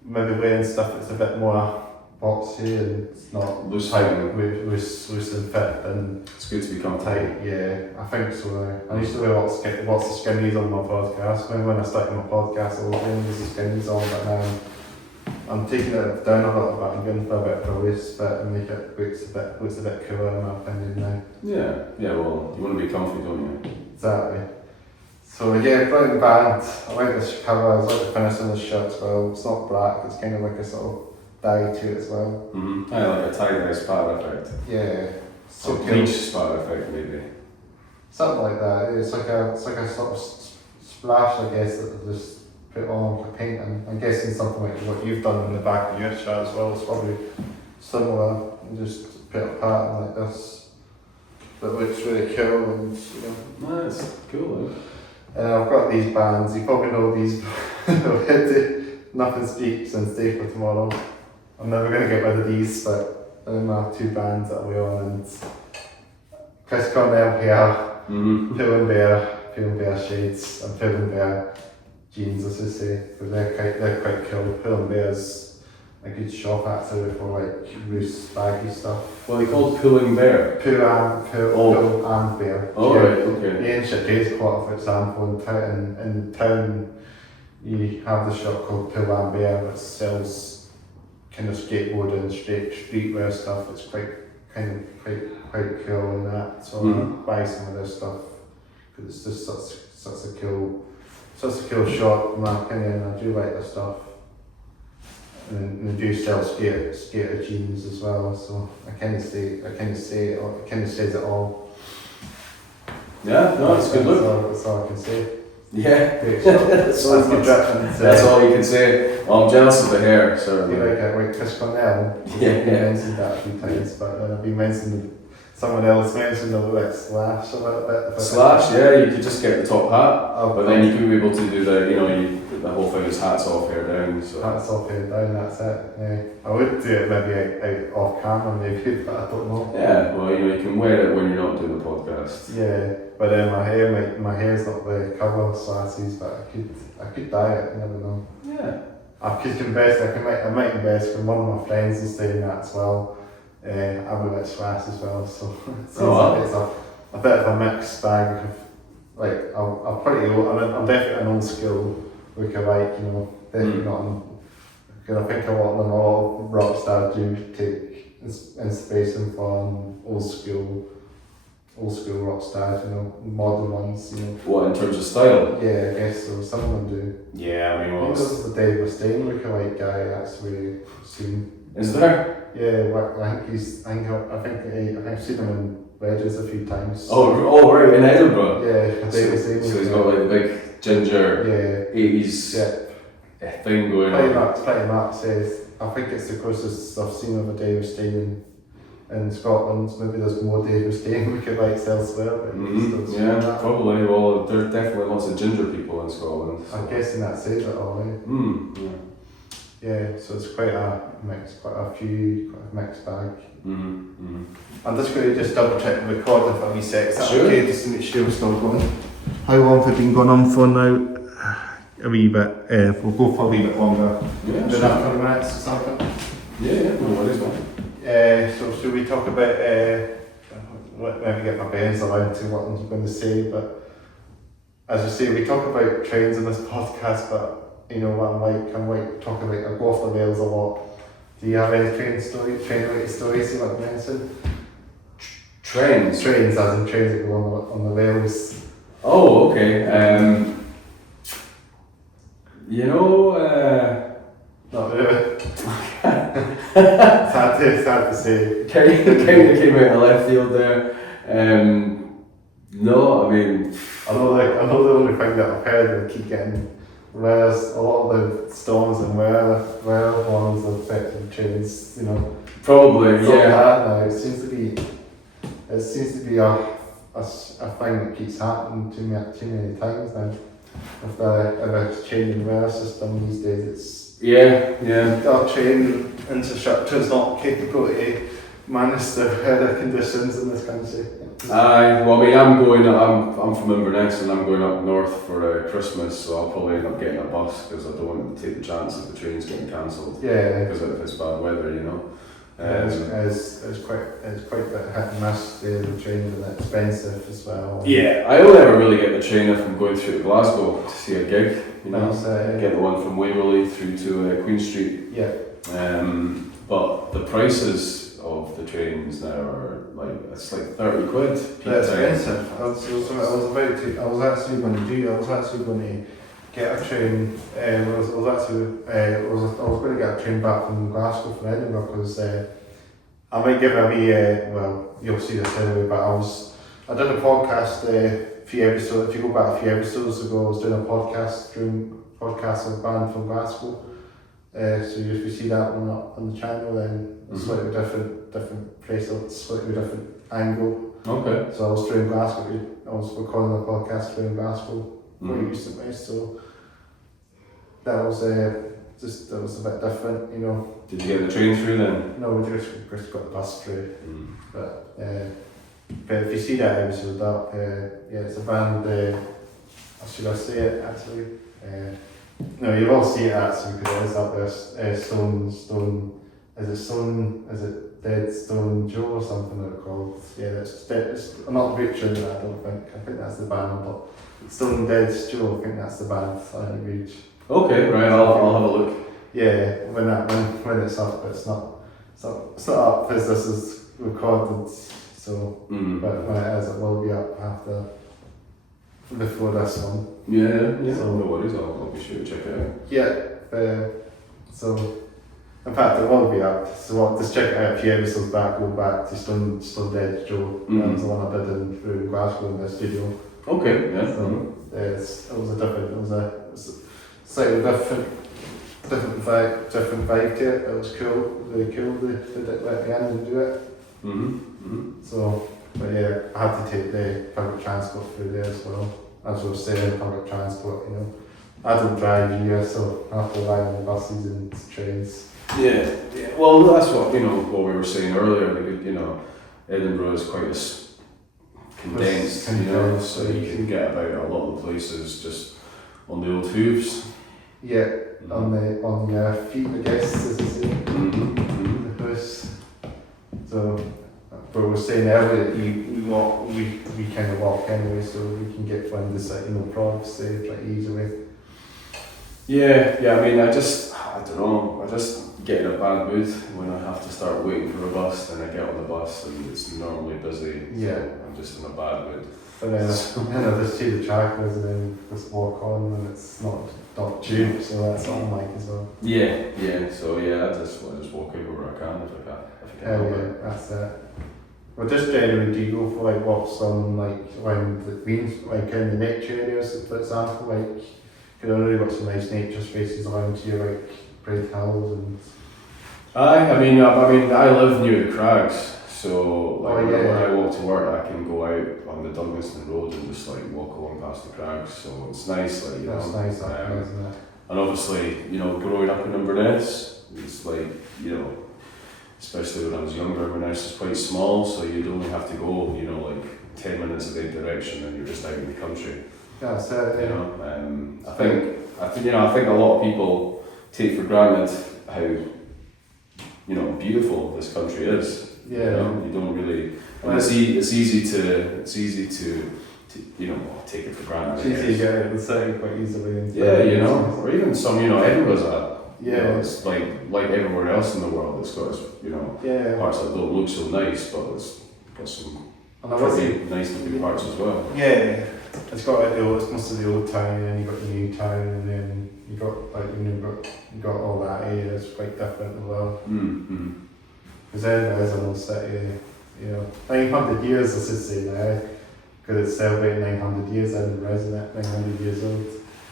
maybe wearing stuff that's a bit more boxy and it's not Loose tight, fitting. loose and fit and It's good to be comfortable. tight. Yeah, I think so. I used to wear lots of skinnies on my podcast. When I started my podcast, I was wearing these skinnies on, but now I'm taking it down a little bit. I'm going for a bit of a waist fit and make it looks a bit cooler in my opinion now. Yeah, well, you want to be comfy, don't you? Exactly. So yeah, brilliant band. I like this cover. I like the finish of the shirt as well. It's not black. It's kind of like a sort of dye to it as well. I like a tie-dye spatter effect. Yeah. So Or bleach spatter effect, maybe. something like that. It's like a sort of splash, I guess, that they just put on for painting. I'm guessing something like what you've done in the back of your shirt as well. It's probably similar. You just put a pattern like this that looks really cool and Nice, cool. And I've got these bands. You probably know these. Nothing Speaks and Stay for Tomorrow. I'm never going to get rid of these, but they're my two bands that I wear on. And Chris Cornell hair, Pull and Bear shades, and Pull and Bear jeans, as I say, because they're quite cool. Pull and Bear's a good shop actually for like loose baggy stuff. What are they called? Pulling Bear? Pull and Bear. Oh, Yeah. right, okay. The Ancient Days Quarter, for example, in town, you have the shop called Pull and Bear that sells kind of skateboard and streetwear stuff. It's quite cool and that. So I buy some of their stuff because it's just such a cool shop in my opinion. I do like their stuff. And they do sell skater jeans as well. So I kind of say it says it all. Yeah, no, it's a good look. That's all I can say. Yeah, That's all you can say. Well, I'm jealous of the hair, certainly. Like Chris Cornell. Yeah. You mentioned that a few times, but then I've been mentioning someone else mentioned a little bit Slash a little bit. Slash, yeah, you could just get the top hat, but then you could be able to do the whole thing is hats off, hair down. So. Hats off, hair down, that's it. Yeah. I would do it maybe out off camera maybe, but I don't know. Yeah, well, you can wear it when you're not doing the podcast. Yeah, but then my hair's not the cover slashes, but I could dye it, you never know. Yeah. I could invest, I might invest, and one of my friends is doing that as well. I would let slash as well, so it's a bit of a mixed bag of, like, I'm pretty old, I'm definitely an old school lookalike, definitely not, because I think a lot of them, all rock stars do take inspiration from old school rock stars, modern ones, What, in terms of style? Yeah, I guess so. Some of them do. Yeah, I mean, I think there's the Dave Mustaine lookalike guy that's really seen. Is there? Yeah, well, I think I've seen him in wedges a few times. Oh, right, in Edinburgh? Yeah, Dave Mustaine. So he's got like the big ginger 80s thing going on. Pretty much says, I think it's the closest I've seen of a Dave Mustaine in Scotland. Maybe there's more Dave Mustaine lookalikes elsewhere. But yeah, probably. Well, there's definitely lots of ginger people in Scotland. So. I'm guessing that says it all, right? Yeah. Yeah, so it's quite a mixed bag. I'm just going to double check the recording for a wee sec. Sure. Okay, just to make sure we're still going. How long have we been going on for now? A wee bit. We'll go for a wee bit longer. Yeah, sure. 20 minutes or something. Yeah, no worries, man. So should we talk about, maybe get my bearings around to what I'm going to say, but as I say, we talk about trains in this podcast, but what I'm like talking about, I go off the rails a lot. Do you have any train-related stories you want to mention? Trains? Trains, as in trains that go on the rails. Oh, okay. Not really. It's hard to say. Kind of came out of left field there. No, I mean... I know the only thing that I've heard, they keep getting whereas a lot of the storms and where ones are affecting trains, Probably, yeah. Now. It seems to be a thing that keeps happening too many times now. With the changing weather system these days, it's yeah. our train infrastructure is not capable to manage the weather conditions in this country. Aye, well, I mean, I'm from Inverness and I'm going up north for Christmas, so I'll probably end up getting a bus because I don't want to take the chance of the trains getting cancelled. Yeah. Because if it's bad weather, you know. It's quite a bit hit and miss. The trains are expensive as well. Yeah, I only ever really get the train if I'm going through to Glasgow to see a gig, you know. Get the one from Waverley through to Queen Street. Yeah. But the prices of the trains now are it's like 30 quid. They're expensive. I was actually going to get a train. I was going to get a train back from Glasgow from Edinburgh because I might give a wee. Well, you'll see this anyway. But I did a podcast a few episodes. If you go back a few episodes ago, I was doing a podcast with a band from Glasgow. So if you see that one on the channel, then it's slightly different place, slightly different angle. Okay. So I was doing Glasgow. I was recording a podcast doing Glasgow quite recently. So that was a bit different, you know. Did you get the train through then? No, we just got the bus through. But if you see that episode up, it's a band. Should I say it actually? No, you will see it actually because it is up there. Stone. Is it Dead Stone Joe or something they're called? Yeah, it's not Richard. I don't think. I think that's the band, but Stone Dead Joe. I think that's the band. Silent Rage. Okay, right. I'll have a look. Yeah, when it's up, it's not up because this is recorded. So, but when it is, it will be up before this one. Yeah. So, no worries. I'll be sure to check it out. Yeah. So, in fact, it will be up. So, just check it out a few episodes back. Go back to Stone Dead Joe. That was the one I did in Glasgow in the studio. Okay. Yeah. So, it was a slightly different vibe to it. It was cool, really cool. They did let me in and do it. So, but yeah, I had to take the public transport through there as well. As I was saying, public transport, you know. I don't drive here, so I have to rely on the buses and trains. Yeah. Well, that's what we were saying earlier. Edinburgh is quite condensed, so you can get about a lot of places just on the old hooves. Yeah, on your feet, I guess, as you say. The house. So, but we were saying earlier that we kind of walk anyway, so we can get from the city, probs pretty easily. Yeah. I mean, I don't know. I just get in a bad mood when I have to start waiting for a bus. Then I get on the bus and it's normally busy. Yeah. So I'm just in a bad mood. But then I just see the trackers and then just walk on, and it's not tube, so that's what I'm like as well. Yeah. So I just walk over where I can if I can. Yeah, that's it. Well, just generally, do you go for walks on when the greens, in the nature areas, for example, because I know you've got some nice nature spaces around here, Braid Hills and. I mean, I live near the Crags. So when I walk to work, I can go out on the Douglaston Road and just walk along past the Crags. So it's nice, That's nice, isn't it? And obviously, growing up in Inverness, it's especially when I was younger, Inverness is quite small, so you'd only have to go, 10 minutes in any direction, and you're just out in the country. That's it. I think a lot of people take for granted how beautiful this country is. Yeah. You don't really. It's easy to take it for granted. It's easy to get out of the city quite easily. Yeah, or even some, Edinburgh's that. Yeah. It's like everywhere else in the world. It's got parts that don't look so nice, but it's got some pretty nice looking parts as well. Yeah. It's got it's most of the old town, and you got the new town, and then you got you got all that area. It's quite different as well. Because Edinburgh is an old city, 900 years, I should say now, because it's celebrating 900 years, Edinburgh, isn't it? 900 years old.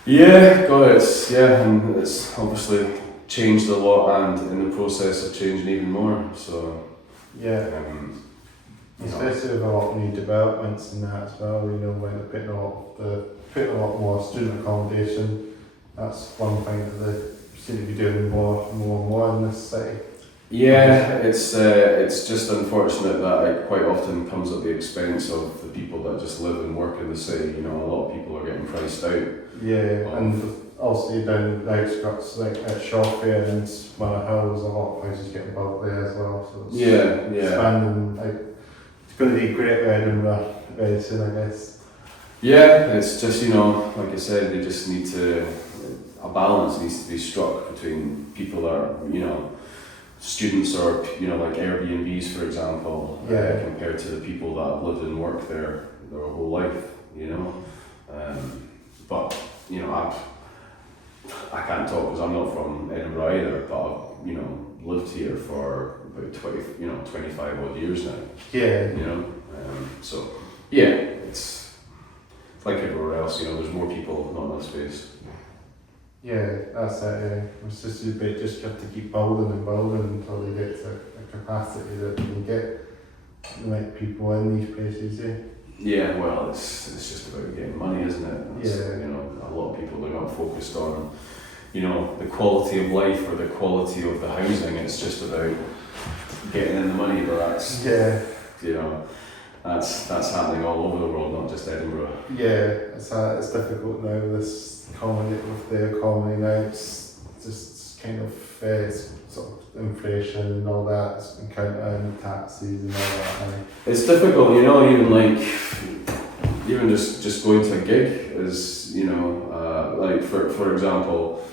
Yeah, and it's obviously changed a lot, and in the process of changing even more. So yeah, especially with a lot of new developments and that as well. When they're putting a lot more student accommodation. That's one thing that they seem to be doing more and more in this city. Yeah, it's just unfortunate that it quite often comes at the expense of the people that just live and work in the city. You know, a lot of people are getting priced out. Yeah, and also down the outskirts, like at Shawfair and Manor Hill, there's a lot of houses getting built there as well. So it's expanding. Like, it's going to be great for Edinburgh very soon, I guess. Yeah, it's just, you know, like I said, they just need to, a balance needs to be struck between people that are, you know, students or, you know, like Airbnbs, for example, compared to the people that have lived and worked there their whole life, you know. But, you know, I can't talk because I'm not from Edinburgh either, but I've, you know, lived here for about 25 odd years now. Yeah. You know, so, yeah, it's like everywhere else, you know, there's more people, not enough space. Yeah, that's it, yeah. It's just just have to keep building and building until they get to a capacity that they can get the right people in these places, yeah. Yeah, well, it's just about getting money, isn't it? You know, a lot of people are not focused on, you know, the quality of life or the quality of the housing. It's just about getting in the money, but that's, you know, that's happening all over the world, not just Edinburgh. Yeah, it's difficult now with the economy now. It's just kind of sort of inflation and all that. It's been counting taxes and all that. And it's difficult, you know. Even just going to a gig is, you know, like for example,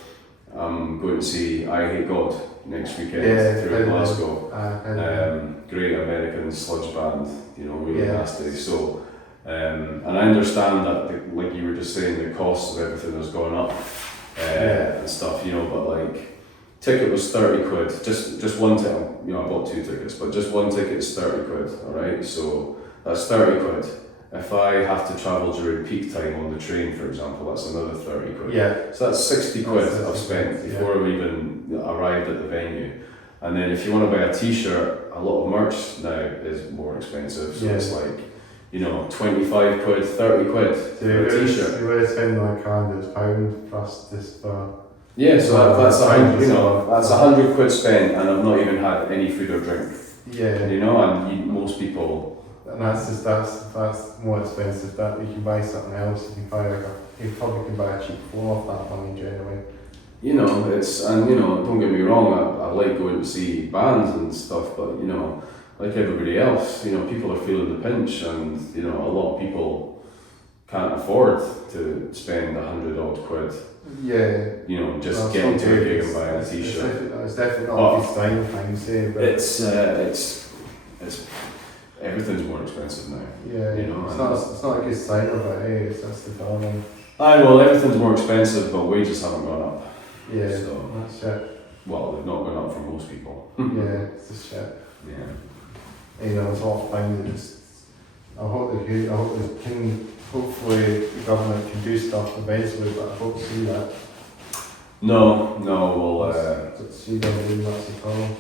I'm going to see I Hate God next weekend through Glasgow. Great American sludge band, you know, really nasty. So, and I understand that, like you were just saying, the cost of everything has gone up and stuff, you know, but like, ticket was 30 quid, just one ticket, you know, I bought 2 tickets, but just one ticket is 30 quid, alright, so that's 30 quid. If I have to travel during peak time on the train, for example, that's another 30 quid. Yeah. So that's 60 quid I've spent before I've even arrived at the venue. And then if you want to buy a t-shirt, a lot of merch now is more expensive, so it's like, you know, 25 quid, 30 quid for a t-shirt. You would spend like £100 plus this for... Yeah, so that's that's 100 quid spent, and I've not even had any food or drink. Yeah. You know, and most people... And that's more expensive, that you can buy something else, you probably can buy a cheap phone off that money generally. You know, you know, don't get me wrong, I like going to see bands and stuff, but, you know, like everybody else, you know, people are feeling the pinch, and, you know, a lot of people can't afford to spend 100 odd quid. Yeah. You know, just getting to a gig and buying a t-shirt. It's definitely not a good style thing, but it's everything's more expensive now. Yeah, you know, it's not a good style, but hey, that's the problem. Well, everything's more expensive, but wages haven't gone up. Yeah, so, that's shit. Well, they've not gone up for most people. Yeah, it's just shit. Yeah. You know, there's a lot of things that just... I hope they can... Hopefully the government can do stuff eventually, but I hope to see that. No, well... See them doing what's the problem?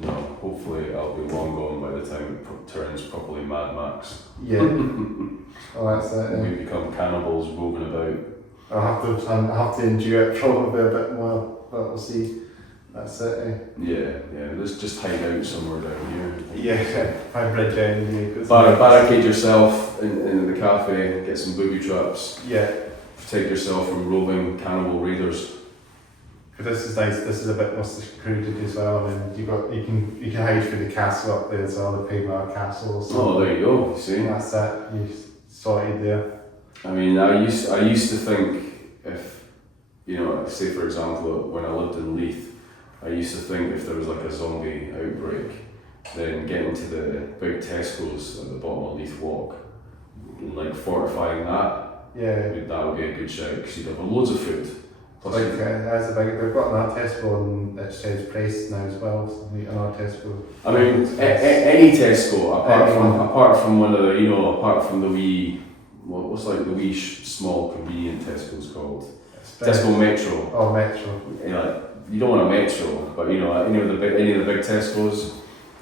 No, hopefully I'll be long gone by the time it turns properly Mad Max. Yeah. That's it. We become cannibals roving about. I'll have to endure it probably a bit more, but we'll see. That's it. Yeah. Let's just hide out somewhere down here. Yeah, hybrid down. Barricade yourself in the cafe, get some booby traps. Yeah. Protect yourself from roving cannibal raiders. This is nice. This is a bit more secluded as well, and you can hide through the castle up there as well, the Pegmar Castle. Oh, there you go. You see, that's it. You sorted there. I mean, I used to think, if, you know, say for example, when I lived in Leith, I used to think if there was like a zombie outbreak, then getting to the big Tesco's at the bottom of Leith Walk, and like fortifying that, that would be a good shout, because you'd have loads of food. They've got an Tesco that says price now as well, so another Tesco. I mean, any Tesco, apart from one of the, you know, apart from the wee, what's like the wee small convenient Tesco's called? Tesco Metro. Oh, Metro. Yeah, you don't want a Metro, but you know, any of the big Tesco's,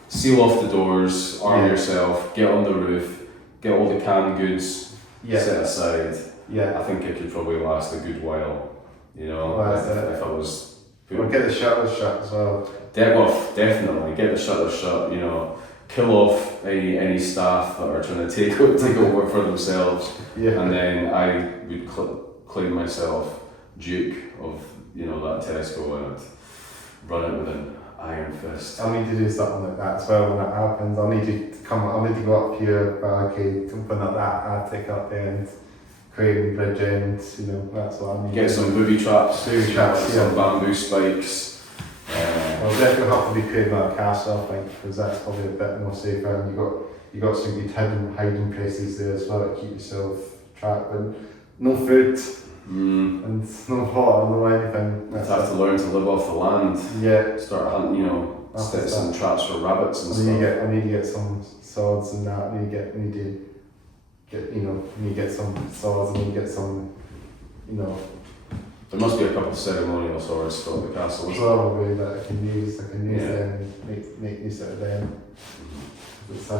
seal off the doors, arm yourself, get on the roof, get all the canned goods set aside. Yeah. I think it could probably last a good while. You know, if I was Or get the shutters shut as well. Definitely get the shutters shut. You know, kill off any staff that are trying to take over for themselves. Yeah. And then I would claim myself Duke of that Tesco, and I'd run it with an iron fist. I need to do something like that as well when that happens. I need to go up here, barricade, something like that. I'd take up there and create a bridge end. That's what I need. Get some booby traps. Some bamboo spikes. I'll definitely have to be creating a castle, I think, because that's probably a bit more safer. And you got some good hiding places there as well to keep yourself trapped. But no food and no water, no anything. You have to learn to live off the land. Yeah. Start hunting, set some traps for rabbits and stuff. I need to get some swords and that. I need to get some swords. I need to get some, There must be a couple of ceremonial swords still at the castle. Probably that I can use. them and make use of them. It's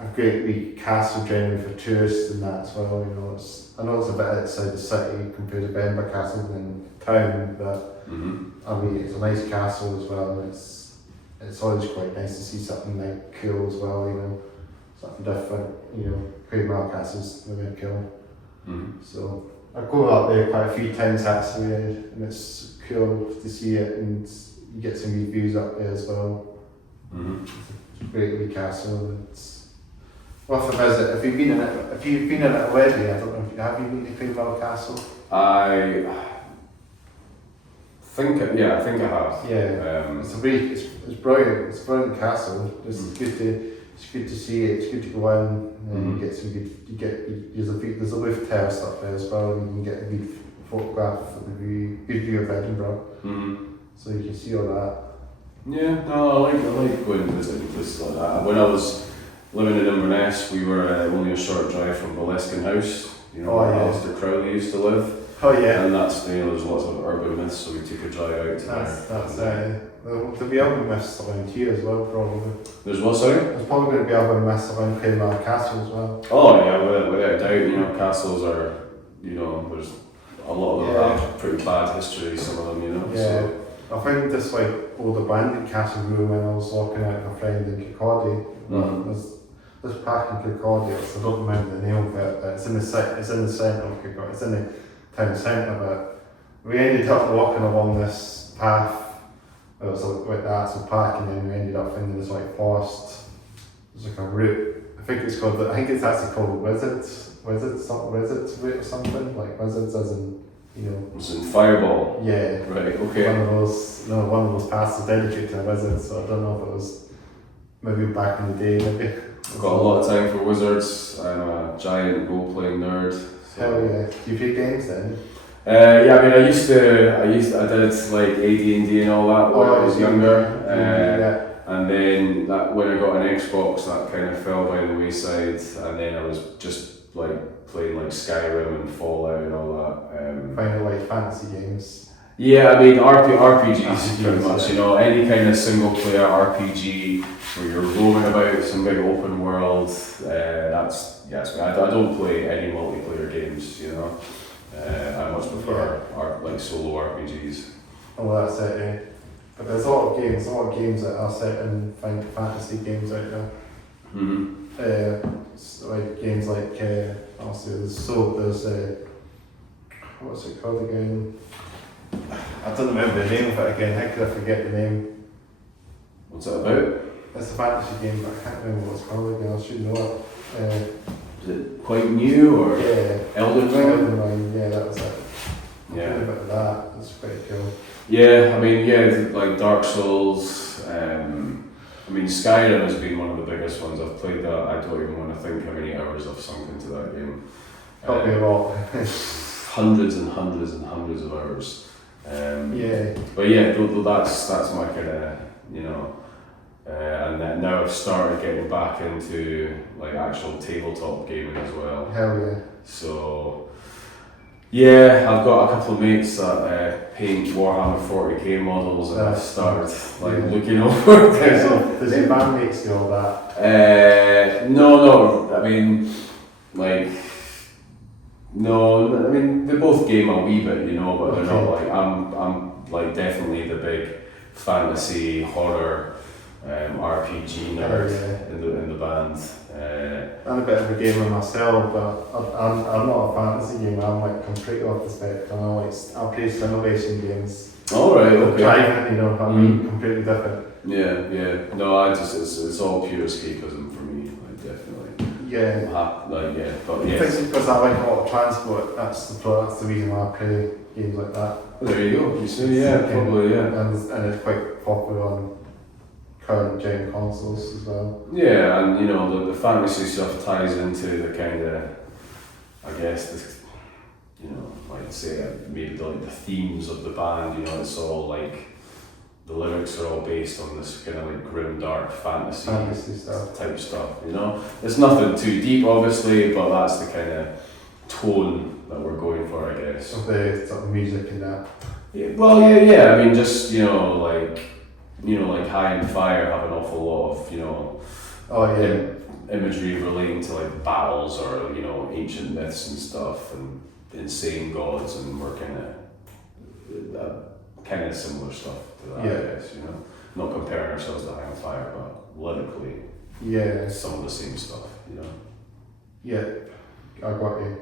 a great wee castle generally for tourists and that as well. I know it's a bit outside the city compared to Edinburgh Castle in town, but it's a nice castle as well. And it's always quite nice to see something like cool as well. Something different. Creamar Castle's really cool. So I go up there quite a few times actually, and it's cool to see it, and you get some good views up there as well. It's a great wee castle, and it's worth a visit. If you've been in it already, I don't know if you have been to Creamar Castle. I think I have. Yeah, it's brilliant. It's a brilliant castle. It's good to see it. It's good to go in and you get some good. There's a roof terrace up there as well, and you can get a good photograph of the good view of Edinburgh. So you can see all that. Yeah, no, I like going and visiting places like that. When I was living in Inverness, we were only a short drive from Boleskine House. Where Alistair Crowley used to live. Oh yeah. And that's there's lots of urban myths, so we took a drive out to there. There'll be urban myths around here as well, probably. There's what, sorry? There's probably going to be urban myths around Creamar Castle as well. Oh yeah, without doubt. Castles are, there's a lot of them have pretty bad history. Some of them, Yeah. So. I found this old abandoned castle room when I was walking out with a friend in Kirkcaldy. There's this park in Kirkcaldy. I don't remember the name of it, but it's in the centre of Kirkcaldy. It's in the town centre, but we ended up walking along this path. It was like that, so park, and then we ended up finding this forest. There's a route. I think it's actually called Wizards route or something. Like wizards as in, It's in Fireball. Yeah. Right. Okay. One of those paths is dedicated to wizards. So I don't know if it was maybe back in the day. Maybe. I've got a lot of time for wizards. I'm a giant role-playing nerd. So. Hell yeah! Do you play games then? I mean, I did like AD&D and all that when I was younger. And then when I got an Xbox, that kind of fell by the wayside. And then I was just playing Skyrim and Fallout and all that. Finally, fantasy games. Yeah, I mean RPGs pretty much. Any kind of single player RPG where you're roaming about some big open world. I don't play any multiplayer games. I much prefer solo RPGs. Oh, that's it. Yeah. But there's a lot of games that are set in fantasy games out there. Games like there's what's it called again? I don't remember the name of it again. How could I forget the name? What's it about? It's a fantasy game, but I can't remember what it's called again. I should know it. Is it quite new or? Yeah. Elden Ring? Elden Ring, yeah, that was it. Yeah. A bit of that. That's pretty cool. Yeah, I mean, like Dark Souls. Skyrim has been one of the biggest ones. I've played that. I don't even want to think how many hours I've sunk into that game. Probably a lot. Hundreds and hundreds and hundreds of hours. Yeah. But yeah, that's my kind of, and then now I've started getting back into actual tabletop gaming as well. Hell yeah. So yeah, I've got a couple of mates that paint Warhammer 40k models, and I've started looking over. Does your bandmates do all that? No. I mean, No, I mean they both game a wee bit, you know, but they're not like I'm like definitely the big fantasy horror RPG nerd in the band. I'm a bit of a gamer myself, but I'm not a fantasy gamer. I'm like completely off the spectrum. I play simulation games. All right, okay. Driving, you know, I mean, completely different. Yeah. No, I just it's all pure escapism for me. Like definitely. Yeah. But I think because I like a lot of transport, that's the reason why I play games like that. There you go. You see, probably. And it's quite popular on current gen consoles as well. Yeah, and you know the fantasy stuff ties into the kind of, I guess, this, you know, like say maybe like the themes of the band. You know, it's all like the lyrics are all based on this kind of like grim, dark fantasy stuff. Type stuff. You know, it's nothing too deep, obviously, but that's the kind of tone that we're going for, I guess. Of the sort of music and that. Yeah, well, yeah. I mean, just like High and Fire have an awful lot of, you know, imagery relating to like battles or, you know, ancient myths and stuff and insane gods, and we're kind of similar stuff to that, I guess, you know. Not comparing ourselves to High and Fire, but lyrically, some of the same stuff, you know. Yeah, I got you.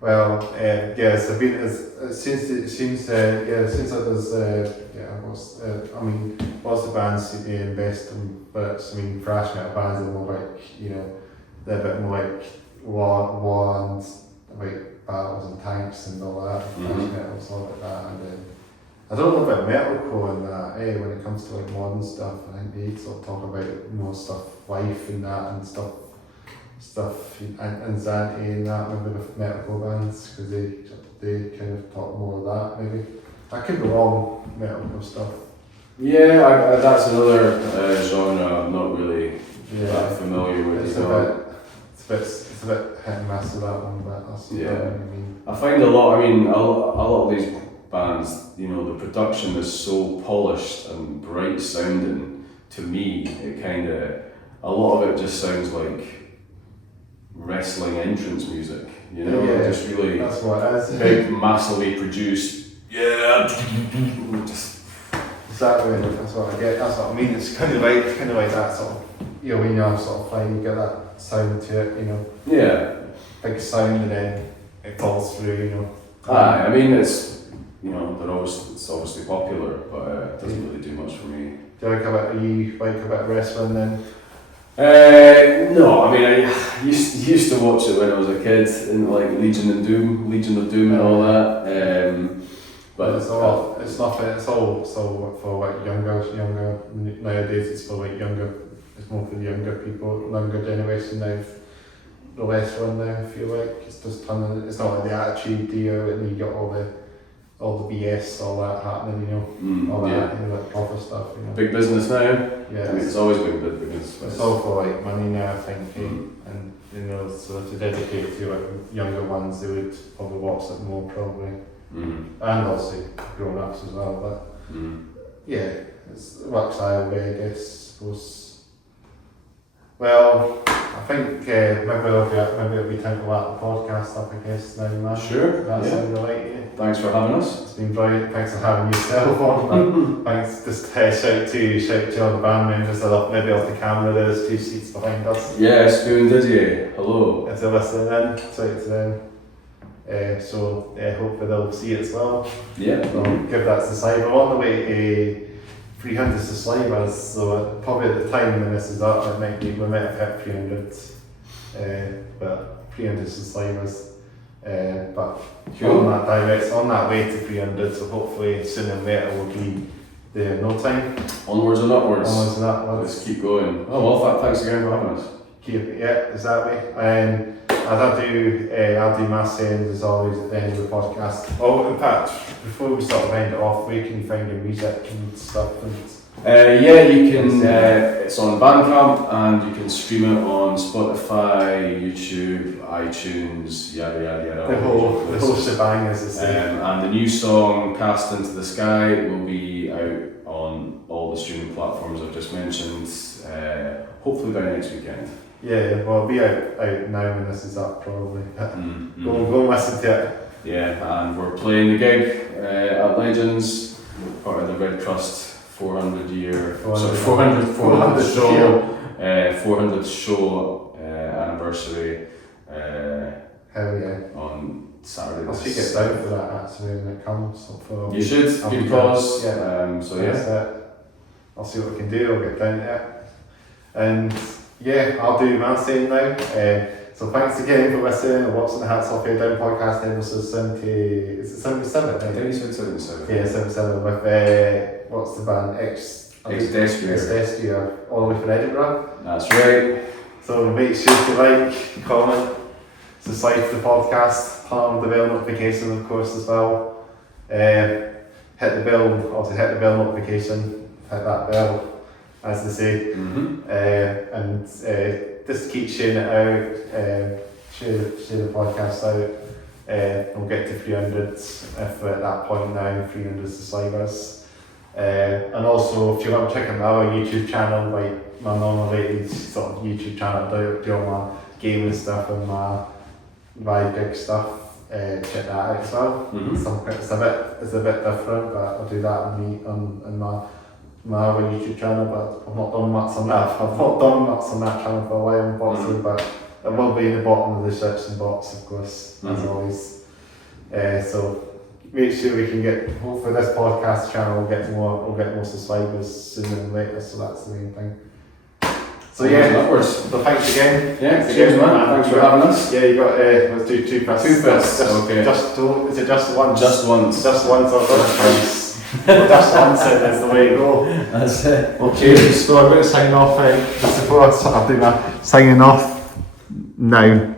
Well, yes, I mean, since I was, lots of bands invest in, but I mean, thrash metal bands are more like, you know, they're a bit more like war and like battles and tanks and all that. Thrash metal, all like that, and I don't know about metalcore and that. When it comes to like modern stuff, I think they sort of talk about more stuff, life and that, and stuff and anxiety and that, maybe with metalcore bands, because they kind of talk more of that, maybe. I could be wrong, metalcore stuff. Yeah, that's another genre I'm not really that familiar with. It's a bit hit and miss with that one, but that's what I mean. I find a lot of these bands, you know, the production is so polished and bright sounding. To me, it kind of, a lot of it just sounds like wrestling entrance music, you know, just really that's what it is. Big, massively produced, just exactly. That's what I get. That's what I mean. It's kind of like that sort of, you know, when you're sort of fine, you get that sound to it, you know. Yeah. Big sound, and then it falls through, you know. I mean, it's, you know, it's obviously popular, but it doesn't really do much for me. Do you like a bit of wrestling then? No, I mean, I used to watch it when I was a kid, in like Legion of Doom and all that. But it's all for like younger nowadays. It's for like younger. It's more for the younger people, younger generation now. The less one now, I feel like it's just it's not like the Attitude Deal, and you got all the BS, all that happening, you know, all that, you know, like proper stuff, you know. Big business now. Yeah, I mean, it's always been big business. It's all for like money now, I think, and you know, so to dedicate to like younger ones, they would probably watch it more probably, and also grown ups as well. But yeah, it works either way, I guess. Suppose. Well, I think maybe it'll be time to wrap the podcast up, I guess, now, man. Sure. That sounds right, yeah. Thanks for having us. It's been brilliant. Thanks for having yourself on. Thanks. Just shout to all the band members that are maybe off the camera. There's 2 seats behind us. Yeah, Spoon Didier. Hello. If they're listening in, shout to them. So hopefully they'll see it as well. Yeah. So give that to Slide. We're on the way to 300 to Slivers, so probably at the time when this is up, we might have hit 300. But 300 to Slivers. But cool. on that way to 300, so hopefully sooner or later we'll be there in no time. Onwards and upwards. Let's keep going. Oh well, thanks again for having us. Exactly. I'll do my sayings as always at the end of the podcast. Oh, in fact, before we start to end it off, where can you find your music and stuff? You can. It's on Bandcamp, and you can stream it on Spotify, YouTube, iTunes, yada yada yada. The whole shebang, as they say. And the new song "Cast Into the Sky" will be out on all the streaming platforms I've just mentioned. Hopefully by next weekend. Yeah, well, it'll be out now when this is up, probably. Go and listen to it. Yeah, and we're playing the gig at Legends, part of the Red Crust 400 show anniversary. Hell yeah. On Saturday. I should get down for that actually when it comes. You should, good cause. Yeah. So yeah. I'll see what I can do, I'll get down to it. And yeah, I'll do my saying now. So thanks again for listening and watching the Hats Off Here Down podcast episode 70, is it 77? I think you said 77. Yeah, 77 with, what's the band? Exdestrier. All the way from Edinburgh. That's right. So make sure to like, comment, subscribe to the podcast, turn on the bell notification of course as well. Hit the bell notification, hit that bell as they say. And just keep sharing it out, share the podcast out. We'll get to 300 if we're at that point now, 300 subscribers. And also if you want to check out our YouTube channel, like my non-related sort of YouTube channel, do all my gaming stuff and my gig stuff, check that out as well. It's a bit different, but I'll do that on my other YouTube channel, but I've not done much on that. I've not done much on that channel for a while, unfortunately, but it will be in the bottom of the description box, of course, as always. So make sure we can get, hopefully this podcast channel will get more subscribers sooner than later, so that's the main thing. So yeah, so thanks again. Yeah, cheers man, thanks for having us. Yeah, you got, let's do two bits. Okay. Is it just once? Just once. Just once or twice? Just once is the way to go. That's it. Okay, so I'm going to sign off. Before I do my signing off now.